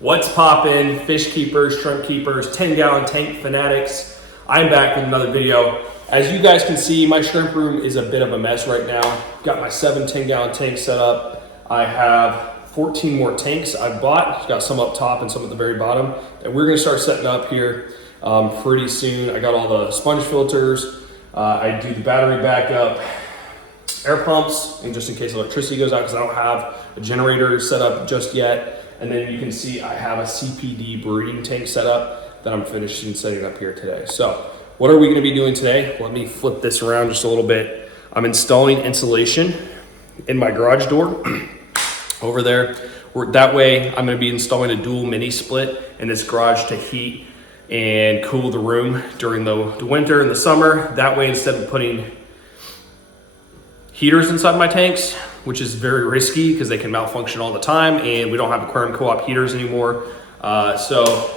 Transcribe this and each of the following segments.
What's poppin', fish keepers, shrimp keepers, 10-gallon tank fanatics? I'm back with another video. As you guys can see, my shrimp room is a bit of a mess right now. Got my 7 10-gallon tanks set up. I have 14 more tanks I bought. Got some up top and some at the very bottom. And we're gonna start setting up here pretty soon. I got all the sponge filters. I do the battery backup, air pumps, and just in case electricity goes out, because I don't have a generator set up just yet. And then you can see I have a CPD breeding tank set up that I'm finishing setting up here today. So what are we gonna be doing today? Let me flip this around just a little bit. I'm installing insulation in my garage door over there. That way I'm gonna be installing a dual mini split in this garage to heat and cool the room during the winter and the summer. That way, instead of putting heaters inside my tanks, which is very risky because they can malfunction all the time, and we don't have aquarium co-op heaters anymore. So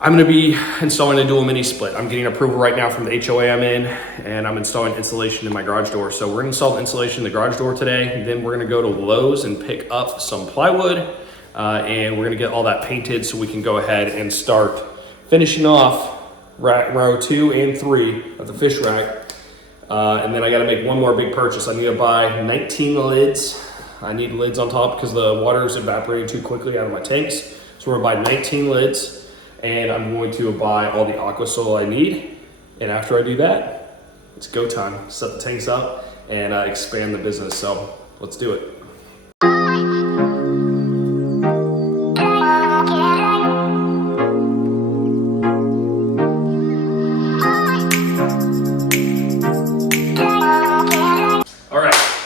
I'm gonna be installing a dual mini split. I'm getting approval right now from the HOA I'm in, and I'm installing insulation in my garage door. So we're gonna install insulation in the garage door today, and then we're gonna go to Lowe's and pick up some plywood, and we're gonna get all that painted so we can go ahead and start finishing off row 2 and 3 of the fish rack. And then I gotta make one more big purchase. I need to buy 19 lids. I need lids on top because the water is evaporating too quickly out of my tanks. So we're gonna buy 19 lids, and I'm going to buy all the aqua soil I need. And after I do that, it's go time. Set the tanks up and expand the business. So let's do it.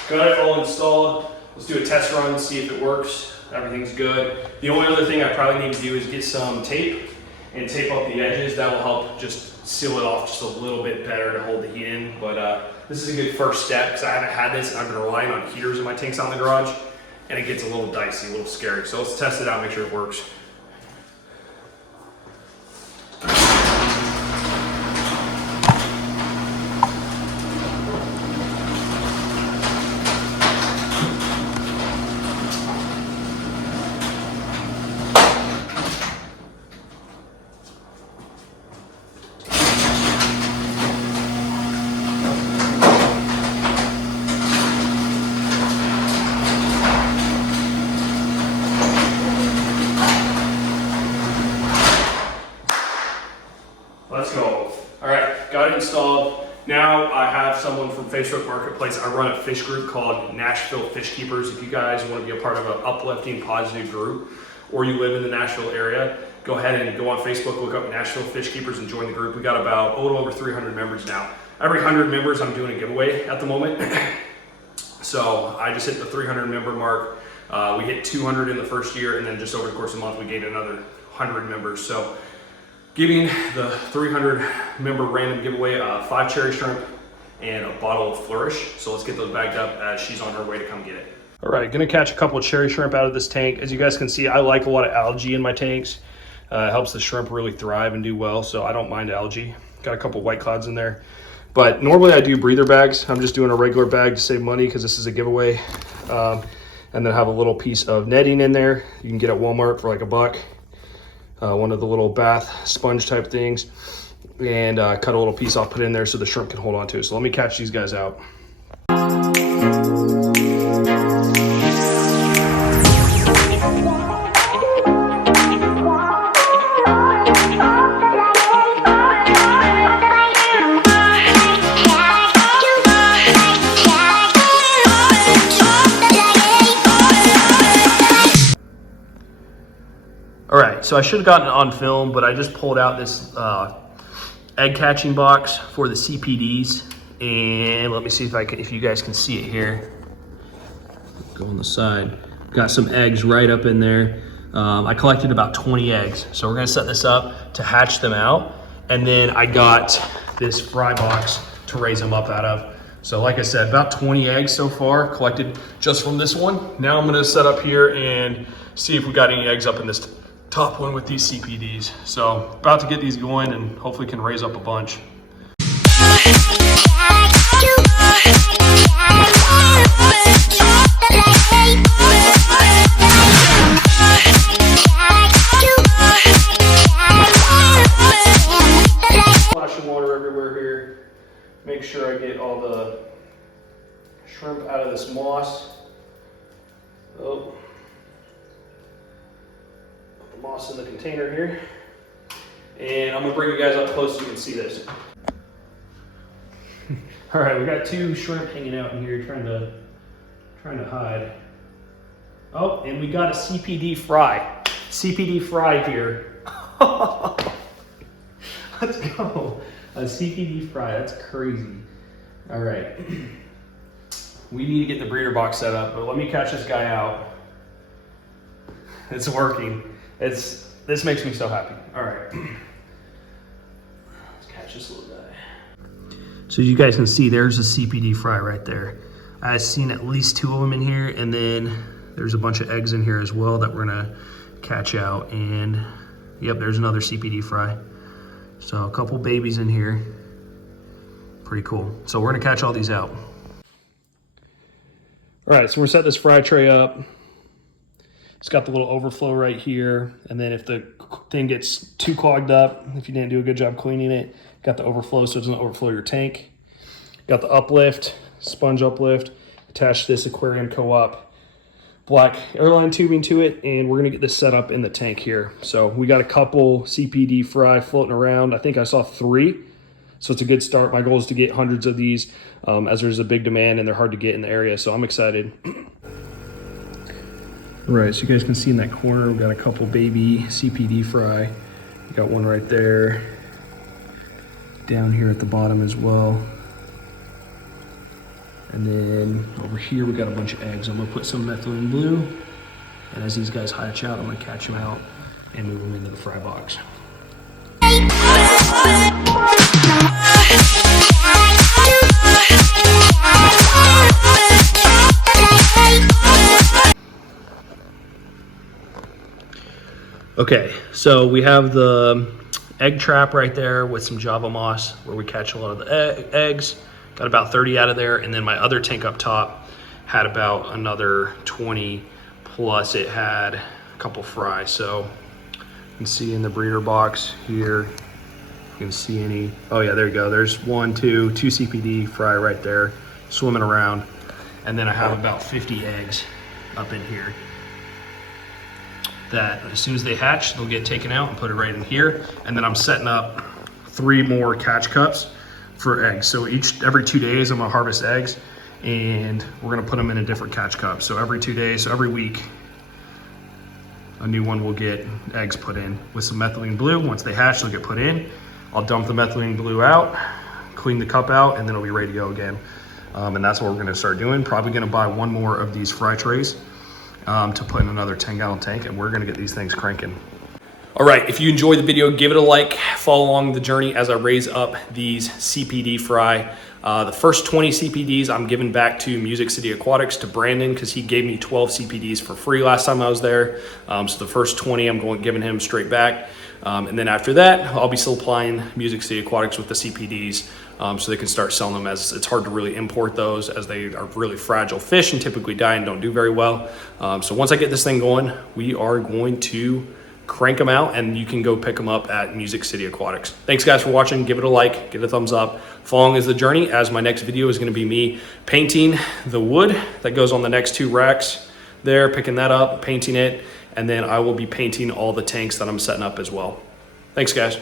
Got it all installed. Let's do a test run, see if it works. Everything's good. The only other thing I probably need to do is get some tape and tape up the edges. That will help just seal it off just a little bit better to hold the heat in. But this is a good first step because I haven't had this and I've been relying on heaters in my tanks out in the garage, and it gets a little dicey, a little scary. So let's test it out, make sure it works. Let's go. All right, got it installed. Now I have someone from Facebook Marketplace. I run a fish group called Nashville Fish Keepers. If you guys want to be a part of an uplifting, positive group, or you live in the Nashville area, go ahead and go on Facebook, look up Nashville Fish Keepers and join the group. We got about a little over 300 members now. Every 100 members, I'm doing a giveaway at the moment. So I just hit the 300 member mark. We hit 200 in the first year, and then just over the course of the month, we gained another 100 members. So giving the 300 member random giveaway 5 cherry shrimp and a bottle of Flourish. So let's get those bagged up as she's on her way to come get it. All right, gonna catch a couple of cherry shrimp out of this tank. As you guys can see, I like a lot of algae in my tanks. It helps the shrimp really thrive and do well, so I don't mind algae. Got a couple white clouds in there. But normally I do breather bags. I'm just doing a regular bag to save money because this is a giveaway. And then have a little piece of netting in there. You can get at Walmart for like $1. One of the little bath sponge type things, and cut a little piece off, put it in there so the shrimp can hold on to it. So let me catch these guys out. All right, so I should have gotten it on film, but I just pulled out this egg catching box for the CPDs, and let me see if you guys can see it here. Go on the side. Got some eggs right up in there. I collected about 20 eggs, so we're gonna set this up to hatch them out, and then I got this fry box to raise them up out of. So like I said, about 20 eggs so far collected just from this one. Now I'm gonna set up here and see if we got any eggs up in this top one with these CPDs. So about to get these going and hopefully can raise up a bunch. make sure I get all the shrimp out of this moss. Oh, put the moss in the container here. And I'm gonna bring you guys up close so you can see this. All right, we got 2 shrimp hanging out in here trying to hide. Oh, and we got a CPD fry. CPD fry here. Let's go. A CPD fry, that's crazy. All right. We need to get the breeder box set up, but let me catch this guy out. It's working. This makes me so happy. All right. Let's catch this little guy. So you guys can see there's a CPD fry right there. I've seen at least 2 of them in here, and then there's a bunch of eggs in here as well that we're gonna catch out. And yep, there's another CPD fry. So a couple babies in here. Pretty cool. So we're gonna catch all these out. All right, so we're gonna set this fry tray up. It's got the little overflow right here. And then if the thing gets too clogged up, if you didn't do a good job cleaning it, got the overflow so it doesn't overflow your tank. Got the uplift, sponge uplift, attached to this aquarium co-op black airline tubing to it, and we're gonna get this set up in the tank here. So we got a couple CPD fry floating around. I think I saw 3. So it's a good start. My goal is to get hundreds of these as there's a big demand and they're hard to get in the area. So I'm excited. All right, so you guys can see in that corner, we've got a couple baby CPD fry. We got one right there. Down here at the bottom as well. And then over here, we got a bunch of eggs. I'm gonna put some methylene blue. And as these guys hatch out, I'm gonna catch them out and move them into the fry box. Okay, so we have the egg trap right there with some Java moss where we catch a lot of the eggs. Got about 30 out of there, and then my other tank up top had about another 20, plus it had a couple fry. So you can see in the breeder box here, you can see any, oh yeah, there you go. There's 1, 2 CPD fry right there swimming around. And then I have about 50 eggs up in here that as soon as they hatch, they'll get taken out and put it right in here. And then I'm setting up 3 more catch cups for eggs. So every 2 days, I'm gonna harvest eggs, and we're gonna put them in a different catch cup. So every 2 days, so every week, a new one will get eggs put in with some methylene blue. Once they hatch, they'll get put in. I'll dump the methylene blue out, clean the cup out, and then it'll be ready to go again. And that's what we're gonna start doing. Probably gonna buy 1 more of these fry trays to put in another 10-gallon tank, and we're gonna get these things cranking. All right, if you enjoyed the video, give it a like, follow along the journey as I raise up these CPD fry. The first 20 CPDs I'm giving back to Music City Aquatics, to Brandon, because he gave me 12 CPDs for free last time I was there. So the first 20 I'm giving him straight back. And then after that, I'll be supplying Music City Aquatics with the CPDs so they can start selling them, as it's hard to really import those as they are really fragile fish and typically die and don't do very well. So once I get this thing going, we are going to crank them out, and you can go pick them up at Music City Aquatics. Thanks guys for watching. Give it a like, give it a thumbs up. Following is the journey, as my next video is going to be me painting the wood that goes on the next 2 racks there, picking that up, painting it, and then I will be painting all the tanks that I'm setting up as well. Thanks guys.